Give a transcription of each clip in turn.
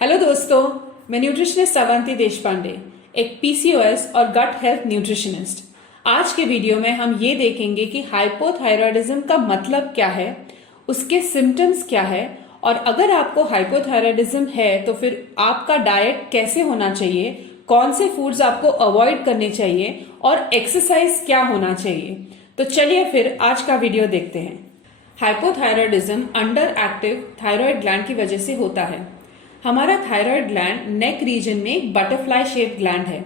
Hello दोस्तों, मैं nutritionist Avanti Deshpande, एक पीसीओएस और गट हेल्थ न्यूट्रिशनिस्ट। आज के वीडियो में हम ये देखेंगे कि हाइपोथायरायडिज्म का मतलब क्या है, उसके सिम्टम्स क्या है, और अगर आपको हाइपोथायरायडिज्म है तो फिर आपका डाइट कैसे होना चाहिए, कौन से फूड्स आपको अवॉइड करने चाहिए और एक्सरसाइज क्या होना चाहिए। तो चलिए फिर आज का वीडियो देखते हैं। Hypothyroidism under active thyroid gland की वजह से होता है। हमारा थायराइड ग्लैंड नेक रीजन में एक बटरफ्लाई शेप ग्लैंड है।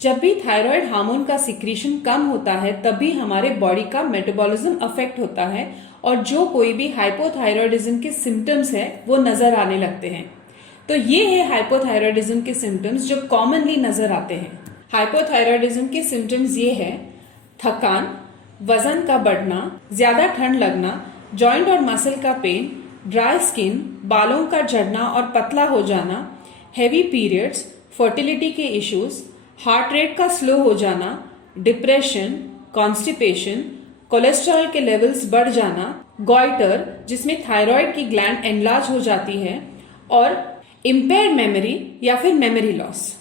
जब भी थायराइड हार्मोन का सिक्रीशन कम होता है तभी हमारे बॉडी का मेटाबॉलिज्म अफेक्ट होता है और जो कोई भी हाइपोथायरायडिज्म के सिम्टम्स है वो नजर आने लगते हैं। तो ये है हाइपोथायरायडिज्म के सिम्टम्स जो कॉमनली नजर आते हैं। हाइपोथायरायडिज्म के सिम्टम्स ये है: थकान, वजन का बढ़ना, ज्यादा ठंड लगना, जॉइंट और मसल का पेन, ड्राई स्किन, बालों का झड़ना और पतला हो जाना, हेवी पीरियड्स, फर्टिलिटी के इश्यूज, हार्ट रेट का स्लो हो जाना, डिप्रेशन, कॉन्स्टिपेशन, कोलेस्ट्रॉल के लेवल्स बढ़ जाना, गॉइटर जिसमें थायराइड की ग्लैंड एनलार्ज हो जाती है, और इम्पेयर्ड मेमोरी या फिर मेमोरी लॉस।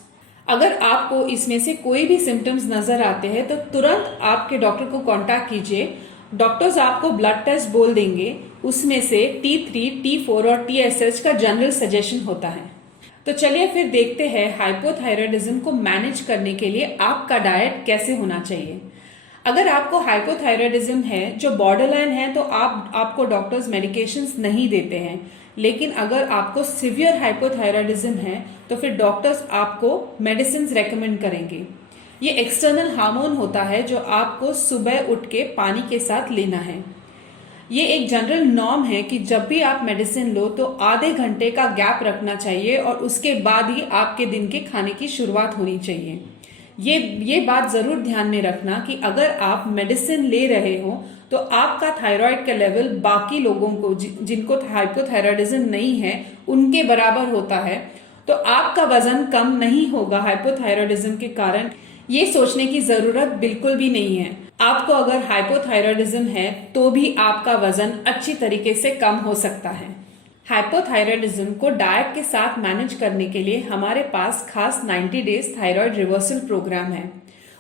अगर आपको इसमें से कोई भी सिम्टम्स नजर आते हैं तो तुरंत आपके डॉक्टर को कांटेक्ट कीजिए। डॉक्टर्स आपको ब्लड टेस्ट बोल देंगे, उसमें से T3, T4 और TSH का जनरल सजेशन होता है। तो चलिए फिर देखते हैं हाइपोथायरायडिज्म को मैनेज करने के लिए आपका डाइट कैसे होना चाहिए। अगर आपको हाइपोथायरायडिज्म है जो बॉर्डरलाइन है तो आपको डॉक्टर्स मेडिकेशंस नहीं देते हैं, लेकिन अगर आपको सिवियर हाइपोथायरायडिज्म है तो फिर डॉक्टर्स आपको मेडिसिन रेकमेंड करेंगे। ये एक्सटर्नल हार्मोन होता है जो आपको सुबह उठ के पानी के साथ लेना है। ये एक जनरल नॉर्म है कि जब भी आप मेडिसिन लो तो आधे घंटे का गैप रखना चाहिए और उसके बाद ही आपके दिन के खाने की शुरुआत होनी चाहिए। ये बात जरूर ध्यान में रखना कि अगर आप मेडिसिन ले रहे हो तो आपका थायराइड का लेवल बाकी लोगों को जिनको हाइपोथायरायडिज्म नहीं है उनके बराबर होता है तो आपका वजन कम नहीं होगा हाइपोथायरायडिज्म के कारण। ये सोचने की जरूरत बिल्कुल भी नहीं है। आपको अगर हाइपोथायरायडिज्म है तो भी आपका वजन अच्छी तरीके से कम हो सकता है। हाइपोथायरायडिज्म को डाइट के साथ मैनेज करने के लिए हमारे पास खास 90 डेज थायराइड रिवर्सल प्रोग्राम है।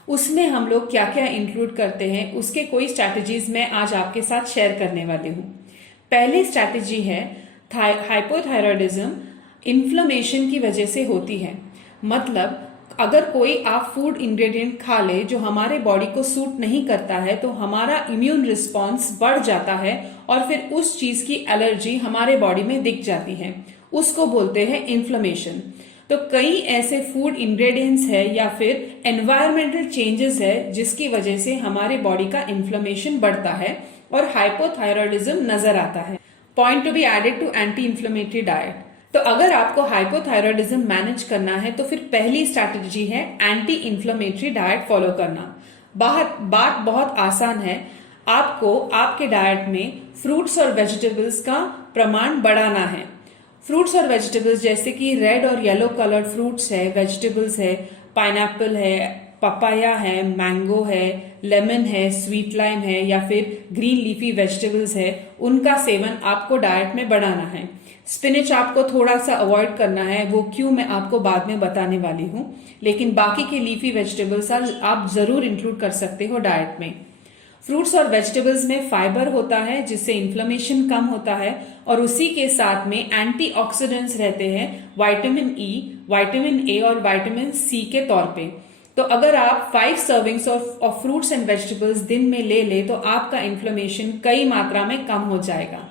उसमें हम लोग क्या क्या इंक्लूड करते हैं उसके कोई स्ट्रैटेजीज मैं आज आपके साथ शेयर करने वाली हूँ। पहली स्ट्रैटेजी है, हाइपोथायरायडिज्म इन्फ्लेमेशन की वजह से होती है। मतलब अगर कोई आप फूड इंग्रेडिएंट खा ले जो हमारे बॉडी को सूट नहीं करता है तो हमारा इम्यून रिस्पॉन्स बढ़ जाता है और फिर उस चीज की एलर्जी हमारे बॉडी में दिख जाती है, उसको बोलते हैं इन्फ्लेमेशन। तो कई ऐसे फूड इंग्रेडिएंट्स है या फिर एनवायरमेंटल चेंजेस है जिसकी वजह से हमारे बॉडी का इन्फ्लेमेशन बढ़ता है और हाइपोथायरायडिज्म नजर आता है। Point to be added to anti inflammatory diet. तो अगर आपको हाइपोथायरायडिज्म मैनेज करना है तो फिर पहली स्ट्रैटेजी है एंटी इन्फ्लेमेटरी डाइट फॉलो करना। बात बहुत आसान है। आपको आपके डाइट में फ्रूट्स और वेजिटेबल्स का प्रमाण बढ़ाना है। फ्रूट्स और वेजिटेबल्स जैसे कि रेड और येलो कलर्ड फ्रूट्स है, वेजिटेबल्स है, पाइनएप्पल है, पपाया है, मैंगो है, लेमन है, स्वीट लाइम है या फिर ग्रीन लीफी वेजिटेबल्स है, उनका सेवन आपको डाइट में बढ़ाना है। स्पिनच आपको थोड़ा सा अवॉइड करना है, वो क्यों मैं आपको बाद में बताने वाली हूँ, लेकिन बाकी के लीफी वेजिटेबल्स आप जरूर इंक्लूड कर सकते हो डाइट में। फ्रूट्स और वेजिटेबल्स में फाइबर होता है जिससे इन्फ्लेमेशन कम होता है और उसी के साथ में एंटीऑक्सीडेंट्स रहते हैं, विटामिन ई, विटामिन ए और विटामिन सी के तौर पे। तो अगर आप 5 servings of fruits and vegetables दिन में ले तो आपका इन्फ्लेमेशन कई मात्रा में कम हो जाएगा।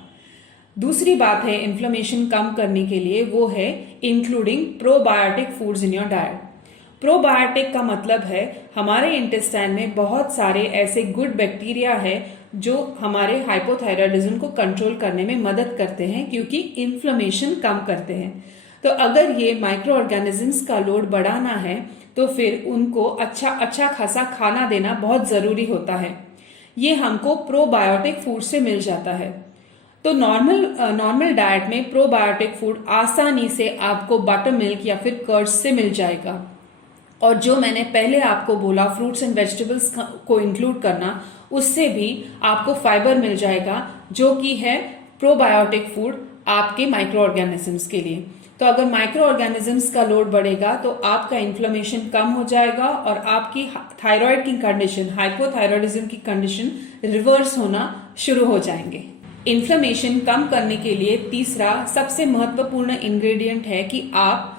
दूसरी बात है इन्फ्लेमेशन कम करने के लिए, वो है including probiotic foods in your diet. Probiotic का मतलब है हमारे इंटेस्टाइन में बहुत सारे ऐसे गुड बैक्टीरिया है जो हमारे हाइपोथायरायडिज्म को कंट्रोल करने में मदद करते हैं क्योंकि इन्फ्लेमेशन कम करते हैं। तो अगर ये माइक्रो ऑर्गेनिजम्स का लोड बढ़ाना है तो फिर उनको अच्छा खासा खाना देना बहुत जरूरी होता है। ये हमको प्रोबायोटिक फूड से मिल जाता है। तो नॉर्मल डाइट में प्रोबायोटिक फूड आसानी से आपको बटर मिल्क या फिर कर्ड्स से मिल जाएगा। और जो मैंने पहले आपको बोला फ्रूट्स एंड वेजिटेबल्स को इंक्लूड करना, उससे भी आपको फाइबर मिल जाएगा जो कि है प्रोबायोटिक फूड आपके माइक्रो ऑर्गेनिजम्स के लिए। तो अगर माइक्रो ऑर्गेनिजम्स का लोड बढ़ेगा तो आपका इन्फ्लेमेशन कम हो जाएगा और आपकी थायराइड की कंडीशन, हाइपोथायरॉयडिज्म की कंडीशन रिवर्स होना शुरू हो जाएंगे। इन्फ्लेमेशन कम करने के लिए तीसरा सबसे महत्वपूर्ण इंग्रेडिएंट है कि आप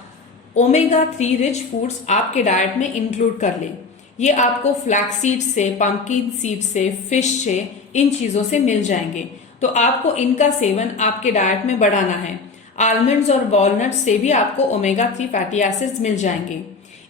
ओमेगा 3 रिच फूड्स आपके डाइट में इंक्लूड कर लें। ये आपको फ्लैक्स सीड से, पंपकिन सीड से, फिश से, इन चीजों से मिल जाएंगे। तो आपको इनका सेवन आपके डाइट में बढ़ाना है। आलमंड्स और वॉलनट्स से भी आपको ओमेगा 3 फैटी एसिड्स मिल जाएंगे।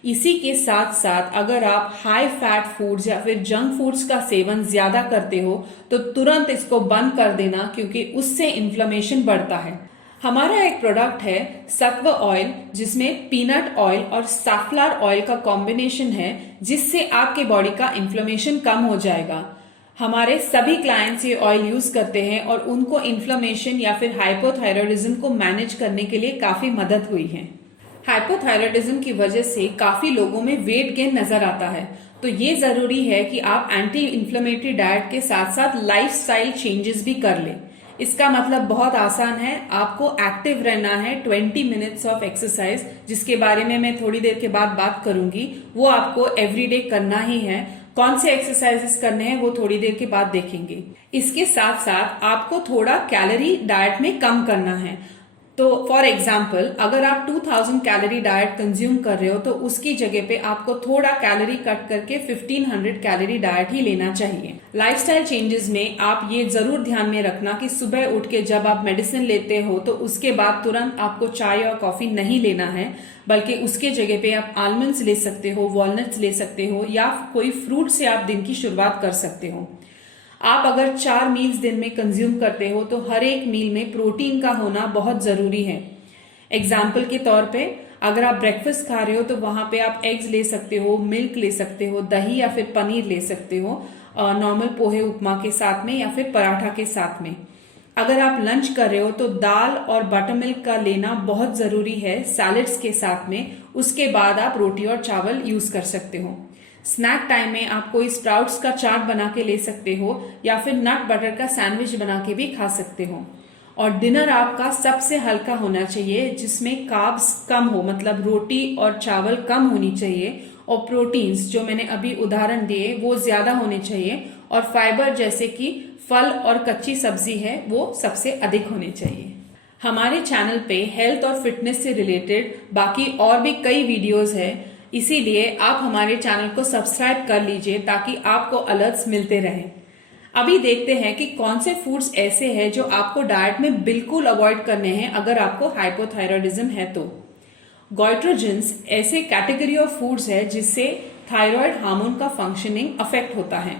इसी के साथ साथ अगर आप हाई फैट फूड्स या फिर जंक फूड्स का सेवन ज्यादा करते हो तो तुरंत इसको बंद कर देना, क्योंकि उससे इन्फ्लेमेशन बढ़ता है। हमारा एक प्रोडक्ट है सत्व ऑयल, जिसमें पीनट ऑयल और सैफलर ऑयल का कॉम्बिनेशन है, जिससे आपके बॉडी का इन्फ्लेमेशन कम हो जाएगा। हमारे सभी क्लाइंट्स ये ऑयल यूज करते हैं और उनको इन्फ्लेमेशन या फिर हाइपोथायरॉयडिज्म को मैनेज करने के लिए काफी मदद हुई है। हाइपोथायरॉयडिज्म की वजह से काफी लोगों में वेट गेन नजर आता है, तो ये जरूरी है कि आप एंटी इन्फ्लेमेटरी डाइट के साथ साथ लाइफस्टाइल चेंजेस भी कर लें। इसका मतलब बहुत आसान है, आपको एक्टिव रहना है। 20 मिनट्स ऑफ एक्सरसाइज, जिसके बारे में मैं थोड़ी देर के बाद बात करूंगी, वो आपको एवरीडे करना ही है। कौन से एक्सरसाइजेस करने हैं वो थोड़ी देर के बाद देखेंगे। इसके साथ साथ आपको थोड़ा कैलोरी डाइट में कम करना है। तो फॉर एग्जाम्पल, अगर आप 2000 कैलोरी डाइट कंज्यूम कर रहे हो तो उसकी जगह पे आपको थोड़ा कैलोरी कट करके 1500 कैलोरी डाइट ही लेना चाहिए। लाइफस्टाइल चेंजेस में आप ये जरूर ध्यान में रखना कि सुबह उठ के जब आप मेडिसिन लेते हो तो उसके बाद तुरंत आपको चाय और कॉफी नहीं लेना है, बल्कि उसके जगह पे आप आलमंड्स ले सकते हो, वॉलनट्स ले सकते हो, या कोई फ्रूट से आप दिन की शुरुआत कर सकते हो। आप अगर 4 मील्स दिन में कंज्यूम करते हो तो हर एक मील में प्रोटीन का होना बहुत जरूरी है। एग्जाम्पल के तौर पे, अगर आप ब्रेकफास्ट खा रहे हो तो वहां पे आप एग्स ले सकते हो, मिल्क ले सकते हो, दही या फिर पनीर ले सकते हो, नॉर्मल पोहे उपमा के साथ में या फिर पराठा के साथ में। अगर आप लंच कर रहे हो तो दाल और बटर मिल्क का लेना बहुत जरूरी है सैलेड्स के साथ में। उसके बाद आप रोटी और चावल यूज कर सकते हो। स्नैक टाइम में आप कोई स्प्राउट्स का चाट बना के ले सकते हो या फिर नट बटर का सैंडविच बना के भी खा सकते हो। और डिनर आपका सबसे हल्का होना चाहिए, जिसमें कार्ब्स कम हो, मतलब रोटी और चावल कम होनी चाहिए, और प्रोटीन्स जो मैंने अभी उदाहरण दिए वो ज्यादा होने चाहिए, और फाइबर जैसे कि फल और कच्ची सब्जी है वो सबसे अधिक होने चाहिए। हमारे चैनल पे हेल्थ और फिटनेस से रिलेटेड बाकी और भी कई वीडियोस है, इसीलिए आप हमारे चैनल को सब्सक्राइब कर लीजिए ताकि आपको अलर्ट्स मिलते रहें। अभी देखते हैं कि कौन से फूड्स ऐसे हैं जो आपको डाइट में बिल्कुल अवॉइड करने हैं अगर आपको हाइपोथायरॉयडिज्म है तो। गॉइट्रोजेंस ऐसे कैटेगरी ऑफ फूड्स है जिससे थायराइड हार्मोन का फंक्शनिंग अफेक्ट होता है।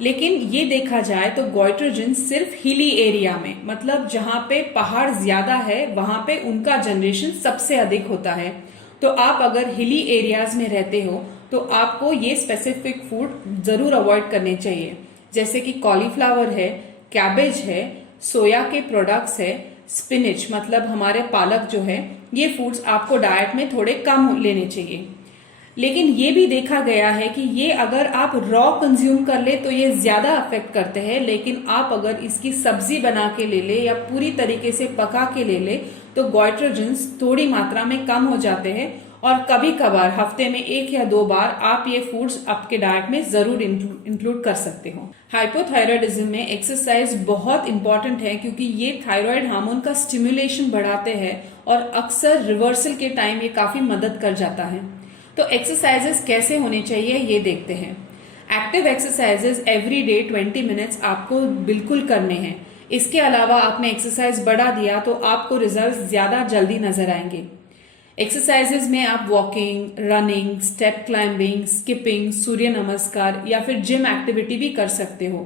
लेकिन ये देखा जाए तो गॉइट्रोजेंस सिर्फ हिली एरिया में, मतलब जहां पे पहाड़ ज्यादा है वहां पे उनका जनरेशन सबसे अधिक होता है। तो आप अगर हिली एरियाज में रहते हो तो आपको ये स्पेसिफिक फूड जरूर अवॉइड करने चाहिए, जैसे कि कॉलीफ्लावर है, कैबेज है, सोया के प्रोडक्ट्स है, स्पिनिच मतलब हमारे पालक जो है, ये फूड्स आपको डाइट में थोड़े कम लेने चाहिए। लेकिन ये भी देखा गया है कि ये अगर आप रॉ कंज्यूम कर ले तो ये ज्यादा अफेक्ट करते हैं, लेकिन आप अगर इसकी सब्जी बना के ले ले या पूरी तरीके से पका के ले ले तो गॉइट्रोजेंस थोड़ी मात्रा में कम हो जाते हैं। और कभी कभार हफ्ते में 1 या 2 बार आप ये फूड्स आपके डाइट में जरूर इंक्लूड कर सकते हो। हाइपोथायरॉयडिज्म में एक्सरसाइज बहुत इंपॉर्टेंट है, क्योंकि ये थायराइड हार्मोन का स्टिमुलेशन बढ़ाते हैं और अक्सर रिवर्सल के टाइम ये काफी मदद कर जाता है। तो एक्सरसाइजेस कैसे होने चाहिए ये देखते हैं। Active exercises every day 20 minutes आपको बिल्कुल करने हैं। इसके अलावा आपने एक्सरसाइज बढ़ा दिया तो आपको रिजल्ट ज्यादा जल्दी नजर आएंगे। एक्सरसाइजेस में आप walking, running, step climbing, skipping, surya namaskar या फिर जिम एक्टिविटी भी कर सकते हो।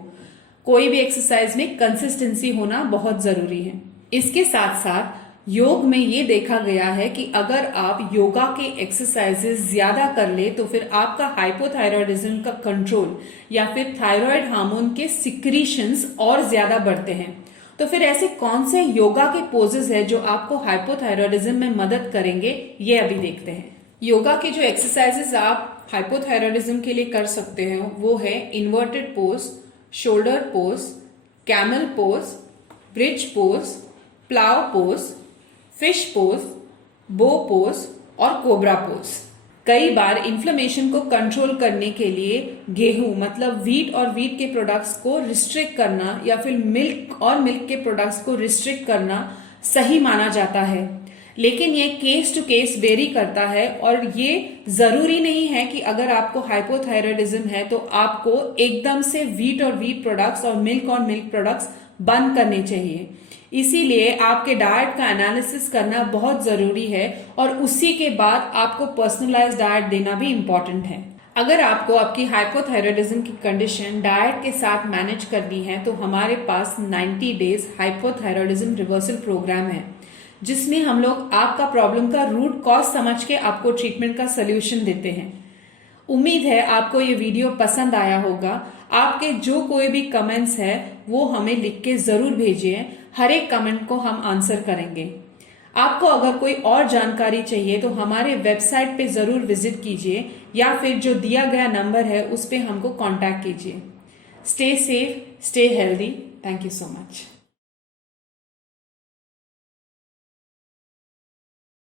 कोई भी एक्सरसाइज में कंसिस्टेंसी होना बहुत जरूरी है। इसके साथ साथ योग में ये देखा गया है कि अगर आप योगा के एक्सरसाइजेस ज्यादा कर ले तो फिर आपका हाइपोथायरॉयडिज्म का कंट्रोल या फिर थायराइड हार्मोन के सिक्रीशंस और ज्यादा बढ़ते हैं। तो फिर ऐसे कौन से योगा के पोजेस है जो आपको हाइपोथायरॉयडिज्म में मदद करेंगे, ये अभी देखते हैं। योगा के जो एक्सरसाइजेस आप हाइपोथायरॉयडिज्म के लिए कर सकते हो वो है inverted pose, shoulder pose, camel pose, bridge pose, plough pose, fish pose बो पोज और कोबरा पोज। कई बार इन्फ्लेमेशन को कंट्रोल करने के लिए गेहूं मतलब व्हीट और व्हीट के प्रोडक्ट्स को रिस्ट्रिक्ट करना या फिर मिल्क और मिल्क के प्रोडक्ट्स को रिस्ट्रिक्ट करना सही माना जाता है, लेकिन ये केस टू केस वेरी करता है और ये जरूरी नहीं है कि अगर आपको हाइपोथायराइडिज्म है तो आपको एकदम से व्हीट और व्हीट प्रोडक्ट्स और मिल्क प्रोडक्ट्स बंद करने चाहिए। इसीलिए आपके डाइट का एनालिसिस करना बहुत जरूरी है और उसी के बाद आपको पर्सनलाइज्ड डाइट देना भी इम्पोर्टेंट है। अगर आपको आपकी हाइपोथायराइडिज्म की कंडीशन डाइट के साथ मैनेज करनी है तो हमारे पास 90 डेज हाइपोथायराइडिज्म रिवर्सल प्रोग्राम है, जिसमें हम लोग आपका प्रॉब्लम का रूट कॉज समझ के आपको ट्रीटमेंट का सोल्यूशन देते हैं। उम्मीद है आपको ये वीडियो पसंद आया होगा। आपके जो कोई भी कमेंट्स है वो हमें लिख के जरूर भेजिए, हर एक कमेंट को हम आंसर करेंगे। आपको अगर कोई और जानकारी चाहिए तो हमारे वेबसाइट पे जरूर विजिट कीजिए या फिर जो दिया गया नंबर है उस पे हमको कांटेक्ट कीजिए। Stay safe, stay healthy. Thank you so much.